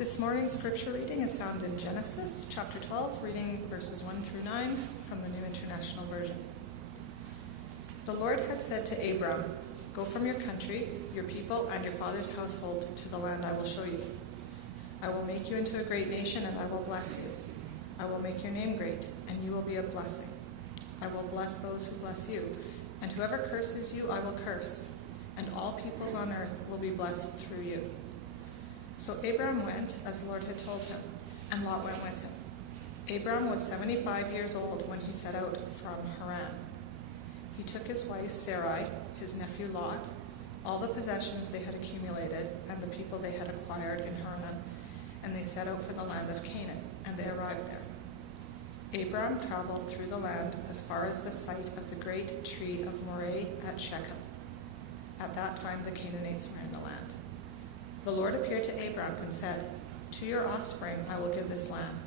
This morning's scripture reading is found in Genesis chapter 12, reading verses 1 through 9 from the New International Version. The Lord had said to Abram, "Go from your country, your people, and your father's household to the land I will show you. I will make you into a great nation, and I will bless you. I will make your name great, and you will be a blessing. I will bless those who bless you, and whoever curses you I will curse, and all peoples on earth will be blessed through you." So Abram went as the Lord had told him, and Lot went with him. Abram was 75 years old when he set out from Haran. He took his wife Sarai, his nephew Lot, all the possessions they had accumulated, and the people they had acquired in Haran, and they set out for the land of Canaan, and they arrived there. Abram traveled through the land as far as the site of the great tree of Moreh at Shechem. At that time the Canaanites were in the land. The Lord appeared to Abram and said, "To your offspring I will give this land."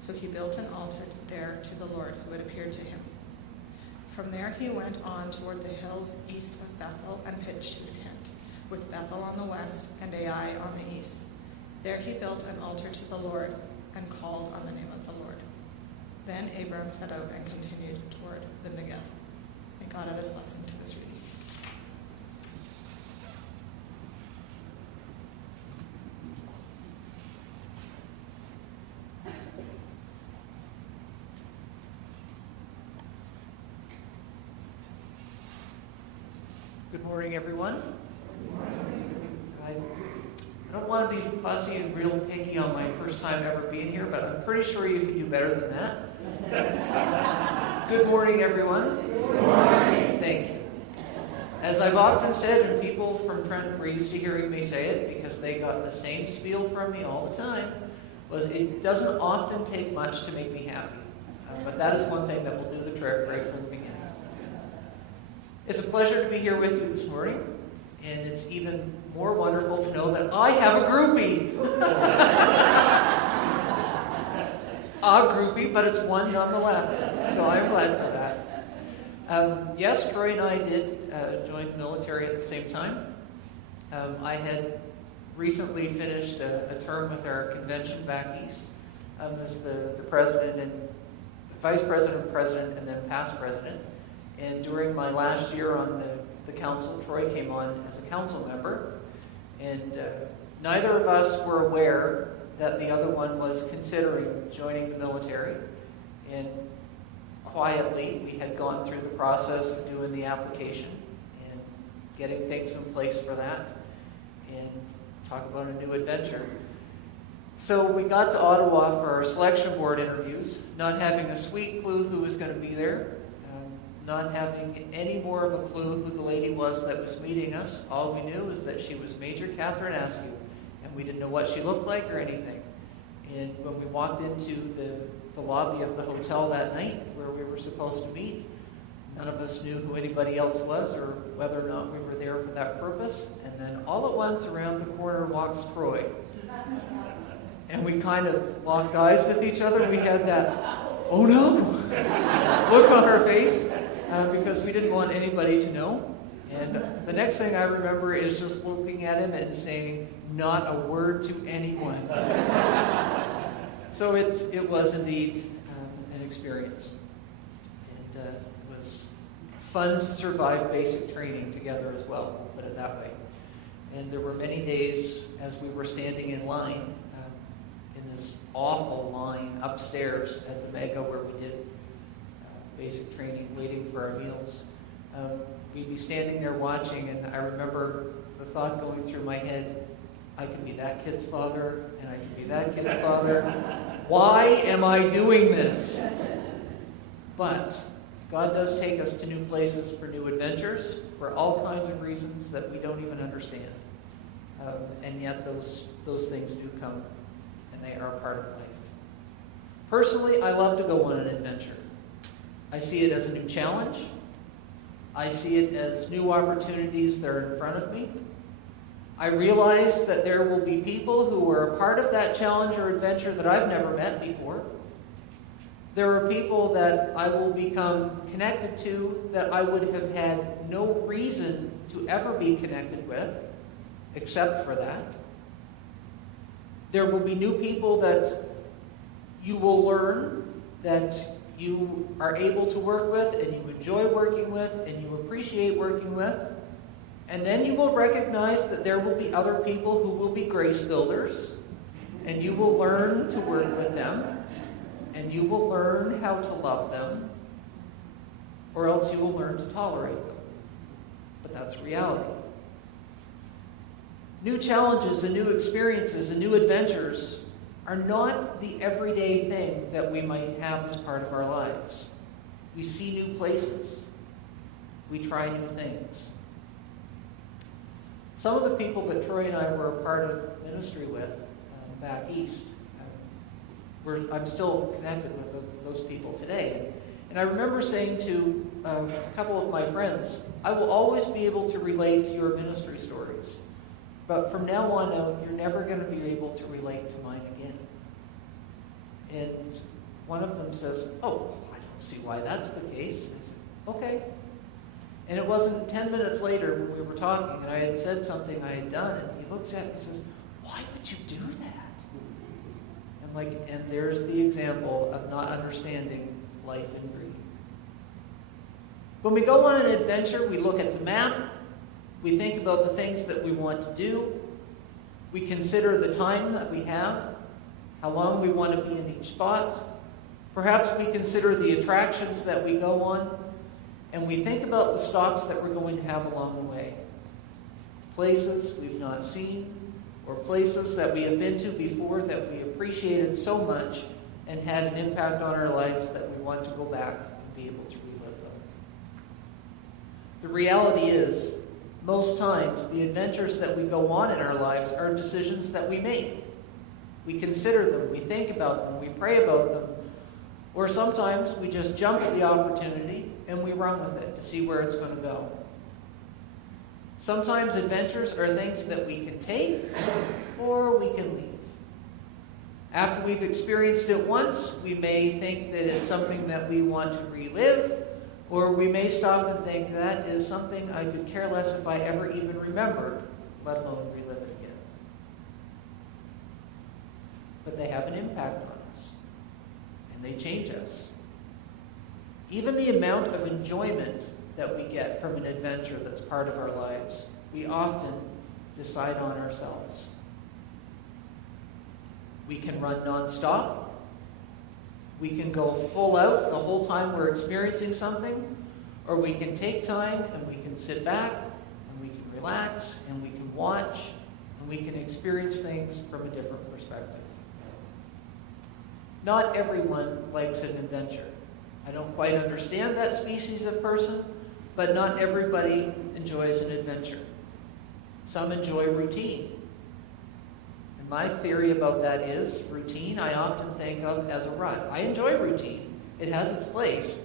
So he built an altar there to the Lord who had appeared to him. From there he went on toward the hills east of Bethel and pitched his tent, with Bethel on the west and Ai on the east. There he built an altar to the Lord and called on the name of the Lord. Then Abram set out and continued toward the Negev. May God add his blessing to this reading. Good morning, everyone. I don't want to be fussy and real picky on my first time ever being here, but I'm pretty sure you can do better than that. Good morning, everyone. Good morning. Thank you. As I've often said, and people from Trent were used to hearing me say it because they got the same spiel from me all the time, was it doesn't often take much to make me happy. But that is one thing that will do the trick right from the beginning. It's a pleasure to be here with you this morning, and it's even more wonderful to know that I have a groupie. A groupie, but it's one nonetheless, so I'm glad for that. Yes, Troy and I did join the military at the same time. I had recently finished a term with our convention back east as the president and vice president, president, and then past president. And during my last year on the council, Troy came on as a council member, and neither of us were aware that the other one was considering joining the military. And quietly, we had gone through the process of doing the application and getting things in place for that, and talk about a new adventure. So we got to Ottawa for our selection board interviews, not having a sweet clue who was going to be there. Not having any more of a clue who the lady was that was meeting us. All we knew was that she was Major Catherine Askew, and we didn't know what she looked like or anything. And when we walked into the lobby of the hotel that night where we were supposed to meet, none of us knew who anybody else was or whether or not we were there for that purpose. And then all at once around the corner walks Troy. And we kind of locked eyes with each other. We had that, "Oh no," look on our face. Because we didn't want anybody to know. And the next thing I remember is just looking at him and saying, "Not a word to anyone." So it was indeed an experience. And it was fun to survive basic training together as well, we'll put it that way. And there were many days as we were standing in line, in this awful line upstairs at the Mega where we did basic training, waiting for our meals. We'd be standing there watching, and I remember the thought going through my head, I could be that kid's father, and I could be that kid's father. Why am I doing this? But God does take us to new places for new adventures, for all kinds of reasons that we don't even understand. And yet those things do come, and they are a part of life. Personally, I love to go on an adventure. I see it as a new challenge. I see it as new opportunities that are in front of me. I realize that there will be people who are a part of that challenge or adventure that I've never met before. There are people that I will become connected to that I would have had no reason to ever be connected with, except for that. There will be new people that you will learn, that you are able to work with, and you enjoy working with, and you appreciate working with. And then you will recognize that there will be other people who will be grace builders, and you will learn to work with them, and you will learn how to love them, or else you will learn to tolerate them. But that's reality. New challenges and new experiences and new adventures are not the everyday thing that we might have as part of our lives. We see new places. We try new things. Some of the people that Troy and I were a part of ministry with back east, I'm still connected with those people today. And I remember saying to a couple of my friends, I will always be able to relate to your ministry stories. But from now on out, you're never going to be able to relate to mine again. And one of them says, oh, I don't see why that's the case. I said, okay. And it wasn't 10 minutes later when we were talking and I had said something I had done, and he looks at me and says, why would you do that? I'm like, and there's the example of not understanding life and greed. When we go on an adventure, we look at the map, we think about the things that we want to do, we consider the time that we have, how long we want to be in each spot. Perhaps we consider the attractions that we go on, and we think about the stops that we're going to have along the way. Places we've not seen, or places that we have been to before that we appreciated so much and had an impact on our lives that we want to go back and be able to relive them. The reality is, most times, the adventures that we go on in our lives are decisions that we make. We consider them, we think about them, we pray about them, or sometimes we just jump at the opportunity and we run with it to see where it's going to go. Sometimes adventures are things that we can take or we can leave. After we've experienced it once, we may think that it's something that we want to relive, or we may stop and think that is something I could care less if I ever even remembered, let alone relive it again. But they have an impact on us, and they change us. Even the amount of enjoyment that we get from an adventure that's part of our lives, we often decide on ourselves. We can run nonstop. We can go full out the whole time we're experiencing something, or we can take time and we can sit back and we can relax and we can watch and we can experience things from a different perspective. Not everyone likes an adventure. I don't quite understand that species of person, but not everybody enjoys an adventure. Some enjoy routine. And my theory about that is routine I often think of as a rut. I enjoy routine. It has its place.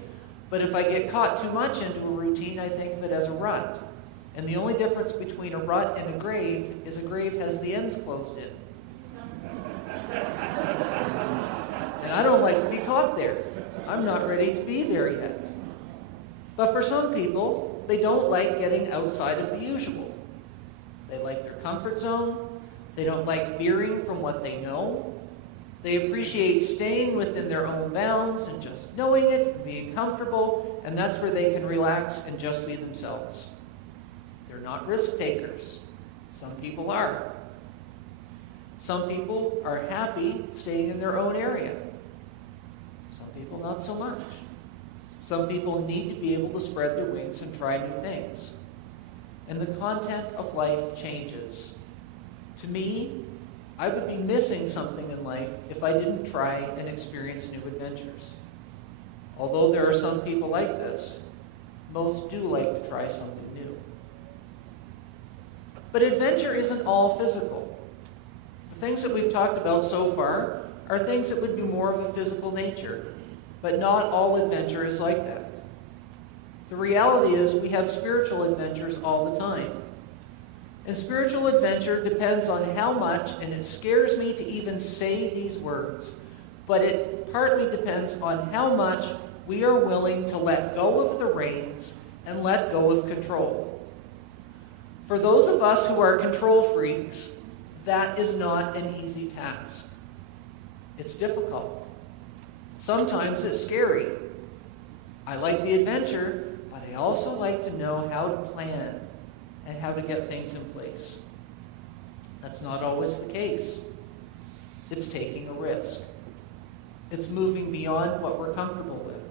But if I get caught too much into a routine, I think of it as a rut. And the only difference between a rut and a grave is a grave has the ends closed in. And I don't like to be caught there. I'm not ready to be there yet. But for some people, they don't like getting outside of the usual. They like their comfort zone. They don't like veering from what they know. They appreciate staying within their own bounds and just knowing it, and being comfortable, and that's where they can relax and just be themselves. They're not risk takers. Some people are. Some people are happy staying in their own area. Some people not so much. Some people need to be able to spread their wings and try new things. And the content of life changes. To me, I would be missing something in life if I didn't try and experience new adventures. Although there are some people like this, most do like to try something new. But adventure isn't all physical. The things that we've talked about so far are things that would be more of a physical nature, but not all adventure is like that. The reality is we have spiritual adventures all the time. And spiritual adventure depends on how much, and it scares me to even say these words, but it partly depends on how much we are willing to let go of the reins and let go of control. For those of us who are control freaks, that is not an easy task. It's difficult. Sometimes it's scary. I like the adventure, but I also like to know how to plan and how to get things in place. That's not always the case. It's taking a risk. It's moving beyond what we're comfortable with.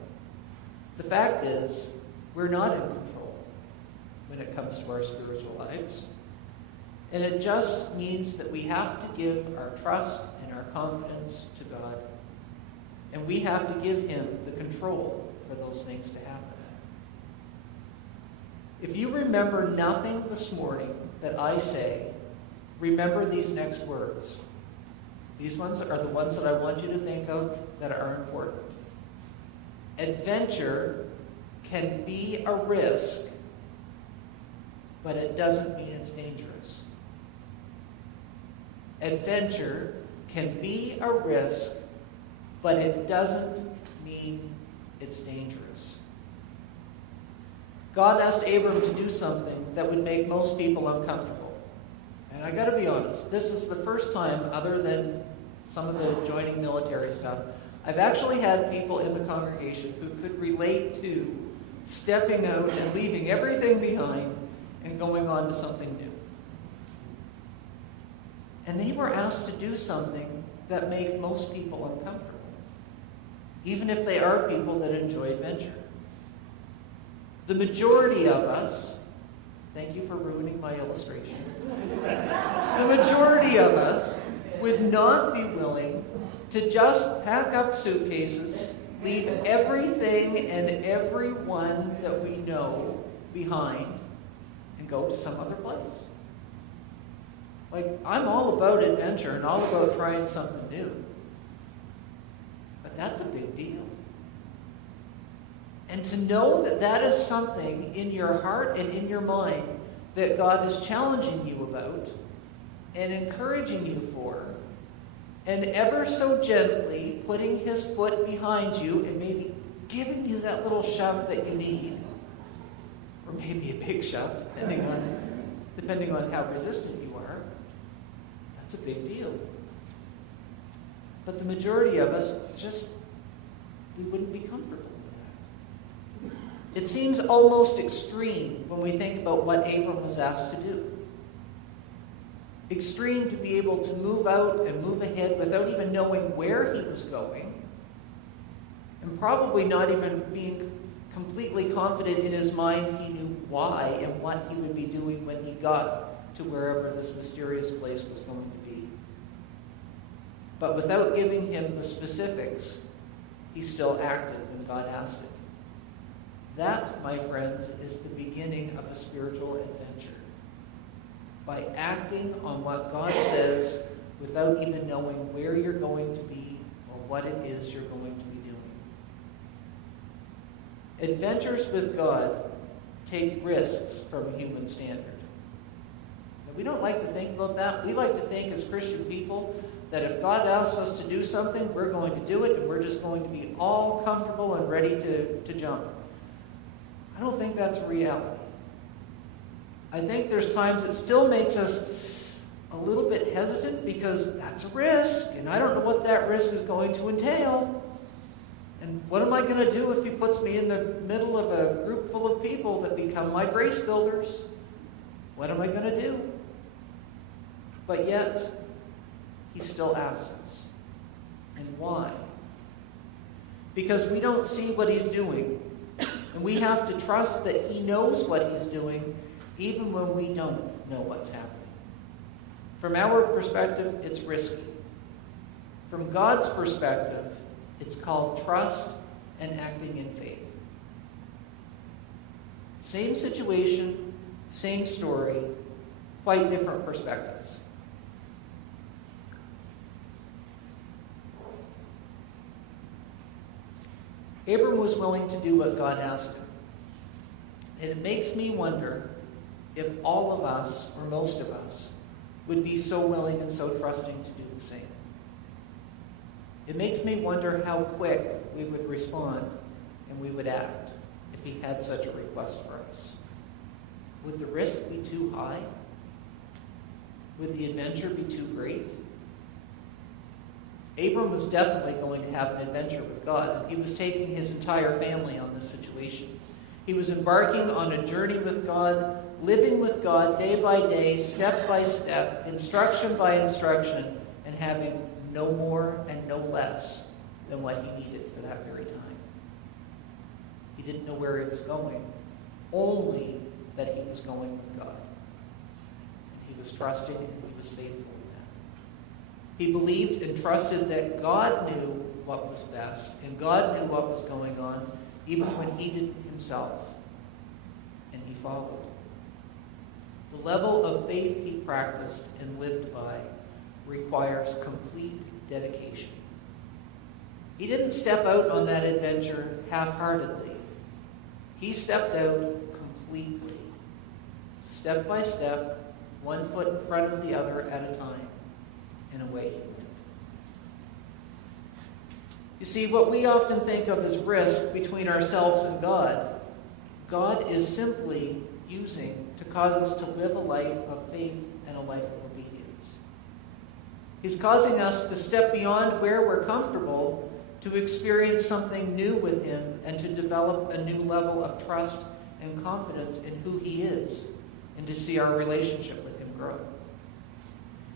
The fact is, we're not in control when it comes to our spiritual lives. And it just means that we have to give our trust and our confidence to God. And we have to give him the control for those things to happen. If you remember nothing this morning that I say, remember these next words. These ones are the ones that I want you to think of that are important. Adventure can be a risk, but it doesn't mean it's dangerous. Adventure can be a risk, but it doesn't mean it's dangerous. God asked Abram to do something that would make most people uncomfortable. And I got to be honest, this is the first time, other than some of the joining military stuff, I've actually had people in the congregation who could relate to stepping out and leaving everything behind and going on to something new. And they were asked to do something that made most people uncomfortable, even if they are people that enjoy adventure. The majority of us, thank you for ruining my illustration, the majority of us would not be willing to just pack up suitcases, leave everything and everyone that we know behind, and go to some other place. Like, I'm all about adventure and all about trying something new. But that's a big deal. And to know that that is something in your heart and in your mind that God is challenging you about and encouraging you for, and ever so gently putting his foot behind you and maybe giving you that little shove that you need, or maybe a big shove, depending on how resistant you are, that's a big deal. But the majority of us we wouldn't be comfortable with that. It seems almost extreme when we think about what Abram was asked to do. Extreme to be able to move out and move ahead without even knowing where he was going, and probably not even being completely confident in his mind he knew why and what he would be doing when he got to wherever this mysterious place was going to be. But without giving him the specifics, he still acted when God asked it. That, my friends, is the beginning of a spiritual adventure. By acting on what God says without even knowing where you're going to be or what it is you're going to be doing. Adventures with God take risks from a human standard. Now, we don't like to think about that. We like to think as Christian people that if God asks us to do something, we're going to do it, and we're just going to be all comfortable and ready to jump. I don't think that's reality. I think there's times it still makes us a little bit hesitant because that's a risk, and I don't know what that risk is going to entail. And what am I going to do if he puts me in the middle of a group full of people that become my grace builders? What am I going to do? But yet, he still asks us. And why? Because we don't see what he's doing. And we have to trust that he knows what he's doing, even when we don't know what's happening. From our perspective, it's risky. From God's perspective, it's called trust and acting in faith. Same situation, same story, quite different perspectives. Abram was willing to do what God asked him. And it makes me wonder if all of us, or most of us, would be so willing and so trusting to do the same. It makes me wonder how quick we would respond and we would act if he had such a request for us. Would the risk be too high? Would the adventure be too great? Abram was definitely going to have an adventure with God. He was taking his entire family on this situation. He was embarking on a journey with God, living with God day by day, step by step, instruction by instruction, and having no more and no less than what he needed for that very time. He didn't know where he was going, only that he was going with God. And he was trusting and he was faithful in that. He believed and trusted that God knew what was best, and God knew what was going on, even when he didn't himself. And he followed. The level of faith he practiced and lived by requires complete dedication. He didn't step out on that adventure half-heartedly. He stepped out completely, step by step, one foot in front of the other at a time, and away he went. You see, what we often think of as risk between ourselves and God, God is simply using to cause us to live a life of faith and a life of obedience. He's causing us to step beyond where we're comfortable to experience something new with him and to develop a new level of trust and confidence in who he is and to see our relationship with him grow.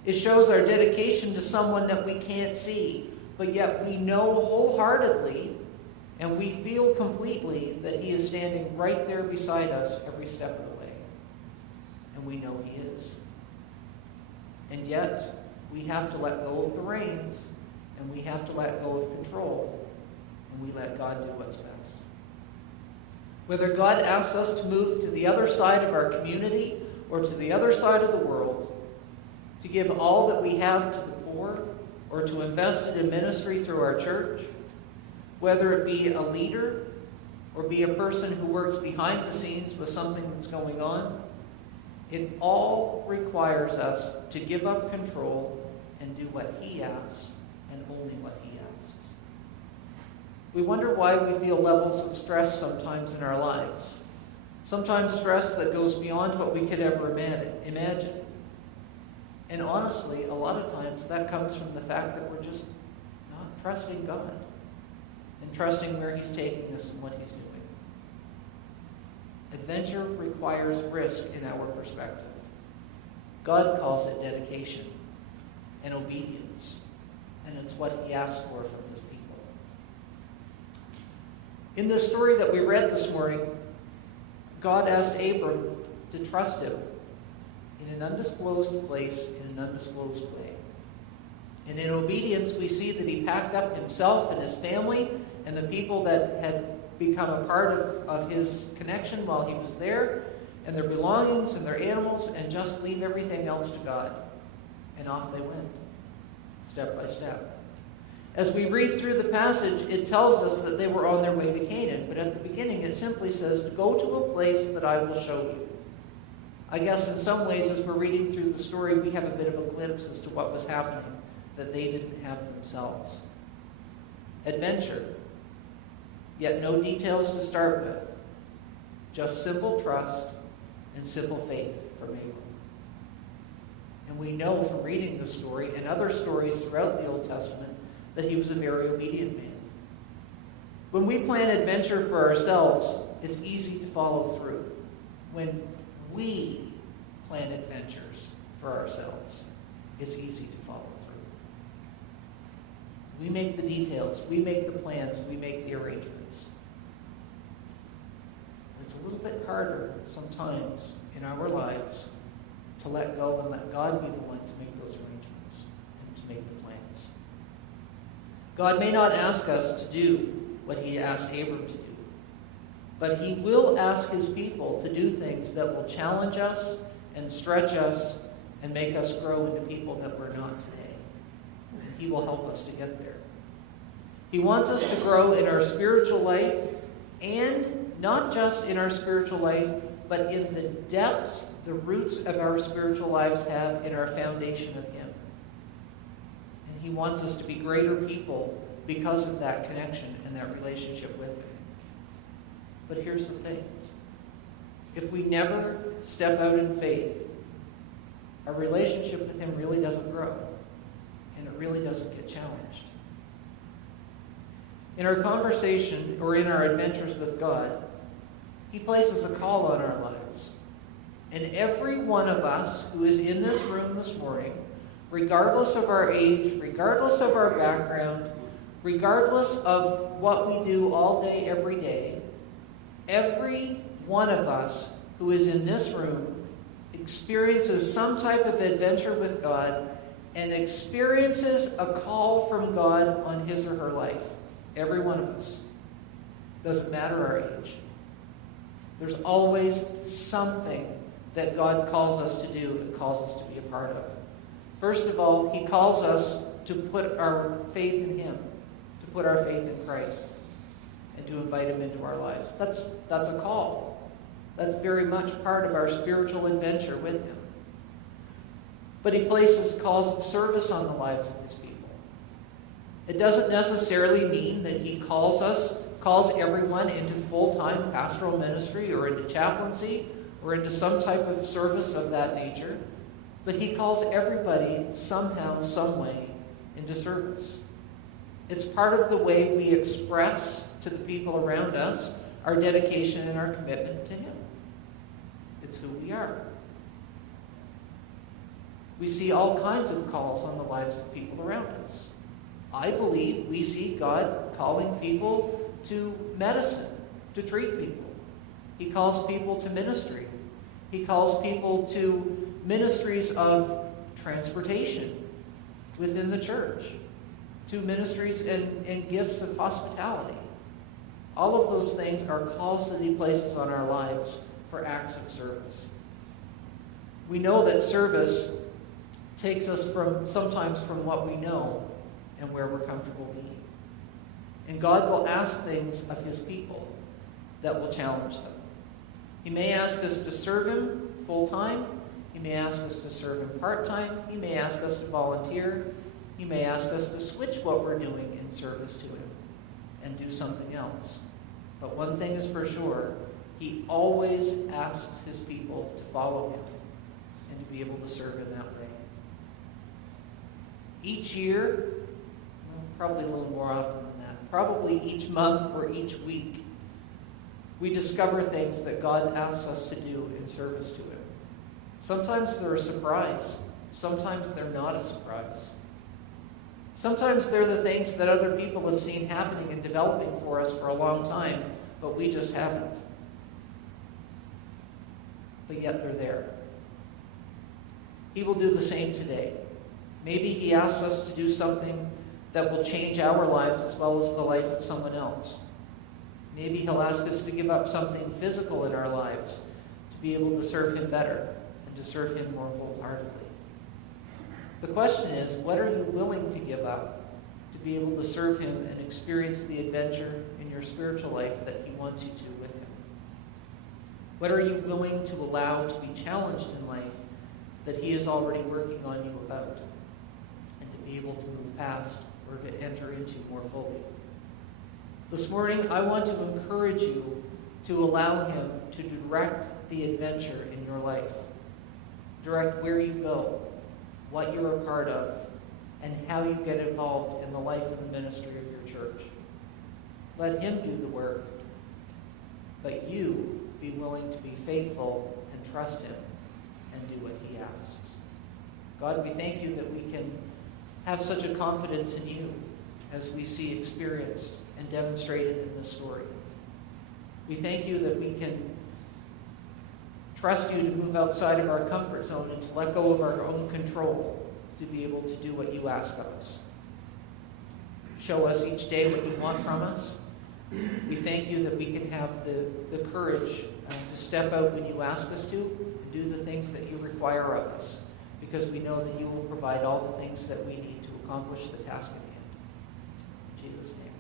It shows our dedication to someone that we can't see, but yet we know wholeheartedly and we feel completely that he is standing right there beside us every step of the way. And we know he is. And yet, we have to let go of the reins, and we have to let go of control, and we let God do what's best. Whether God asks us to move to the other side of our community or to the other side of the world, to give all that we have to the poor, or to invest it in ministry through our church, whether it be a leader or be a person who works behind the scenes with something that's going on, it all requires us to give up control and do what he asks and only what he asks. We wonder why we feel levels of stress sometimes in our lives. Sometimes stress that goes beyond what we could ever imagine. And honestly, a lot of times that comes from the fact that we're just not trusting God and trusting where he's taking us and what he's doing. Adventure requires risk in our perspective. God calls it dedication and obedience, and it's what he asks for from his people. In the story that we read this morning, God asked Abram to trust him in an undisclosed place, in an undisclosed way. And in obedience, we see that he packed up himself and his family and the people that had become a part of his connection while he was there, and their belongings and their animals, and just leave everything else to God. And off they went, step by step. As we read through the passage, it tells us that they were on their way to Canaan, but at the beginning it simply says, "Go to a place that I will show you." I guess in some ways, as we're reading through the story, we have a bit of a glimpse as to what was happening that they didn't have themselves. Adventure, yet no details to start with. Just simple trust and simple faith from Abram. And we know from reading the story and other stories throughout the Old Testament that he was a very obedient man. When we plan adventure for ourselves, it's easy to follow through. When we plan adventures for ourselves, it's easy to follow through. We make the details, we make the plans, we make the arrangements. It's a little bit harder sometimes in our lives to let go and let God be the one to make those arrangements and to make the plans. God may not ask us to do what he asked Abram to do, but he will ask his people to do things that will challenge us and stretch us and make us grow into people that we're not today. And he will help us to get there. He wants us to grow in our spiritual life, and not just in our spiritual life, but in the depths, the roots of our spiritual lives have in our foundation of him. And he wants us to be greater people because of that connection and that relationship with him. But here's the thing. If we never step out in faith, our relationship with him really doesn't grow, and it really doesn't get challenged. In our conversation, or in our adventures with God, he places a call on our lives. And every one of us who is in this room this morning, regardless of our age, regardless of our background, regardless of what we do all day, every day, every one of us who is in this room experiences some type of adventure with God and experiences a call from God on his or her life. Every one of us. Doesn't matter our age. There's always something that God calls us to do and calls us to be a part of. First of all, he calls us to put our faith in him, to put our faith in Christ, and to invite him into our lives. That's a call. That's very much part of our spiritual adventure with him. But he places calls of service on the lives of his people. It doesn't necessarily mean that he calls everyone into full-time pastoral ministry or into chaplaincy or into some type of service of that nature, but he calls everybody somehow, some way into service. It's part of the way we express to the people around us our dedication and our commitment to him. It's who we are. We see all kinds of calls on the lives of people around us. I believe we see God calling people to medicine, to treat people. He calls people to ministry. He calls people to ministries of transportation within the church, to ministries and gifts of hospitality. All of those things are calls that he places on our lives for acts of service. We know that service takes us sometimes from what we know and where we're comfortable being. And God will ask things of his people that will challenge them. He may ask us to serve him full-time. He may ask us to serve him part-time. He may ask us to volunteer. He may ask us to switch what we're doing in service to him and do something else. But one thing is for sure, he always asks his people to follow him and to be able to serve in that way. Each year, probably a little more often than that, probably each month or each week, we discover things that God asks us to do in service to him. Sometimes they're a surprise. Sometimes they're not a surprise. Sometimes they're the things that other people have seen happening and developing for us for a long time, but we just haven't. But yet they're there. He will do the same today. Maybe he asks us to do something that will change our lives as well as the life of someone else. Maybe he'll ask us to give up something physical in our lives to be able to serve him better and to serve him more wholeheartedly. The question is, what are you willing to give up to be able to serve him and experience the adventure in your spiritual life that he wants you to with him? What are you willing to allow to be challenged in life that he is already working on you about and to be able to move past or to enter into more fully? This morning, I want to encourage you to allow him to direct the adventure in your life. Direct where you go, what you're a part of, and how you get involved in the life and the ministry of your church. Let him do the work, but you be willing to be faithful and trust him and do what he asks. God, we thank you that we can have such a confidence in you as we see experienced and demonstrated in this story. We thank you that we can trust you to move outside of our comfort zone and to let go of our own control to be able to do what you ask of us. Show us each day what you want from us. We thank you that we can have the courage to step out when you ask us to and do the things that you require of us, because we know that you will provide all the things that we need to accomplish the task at hand. In Jesus' name.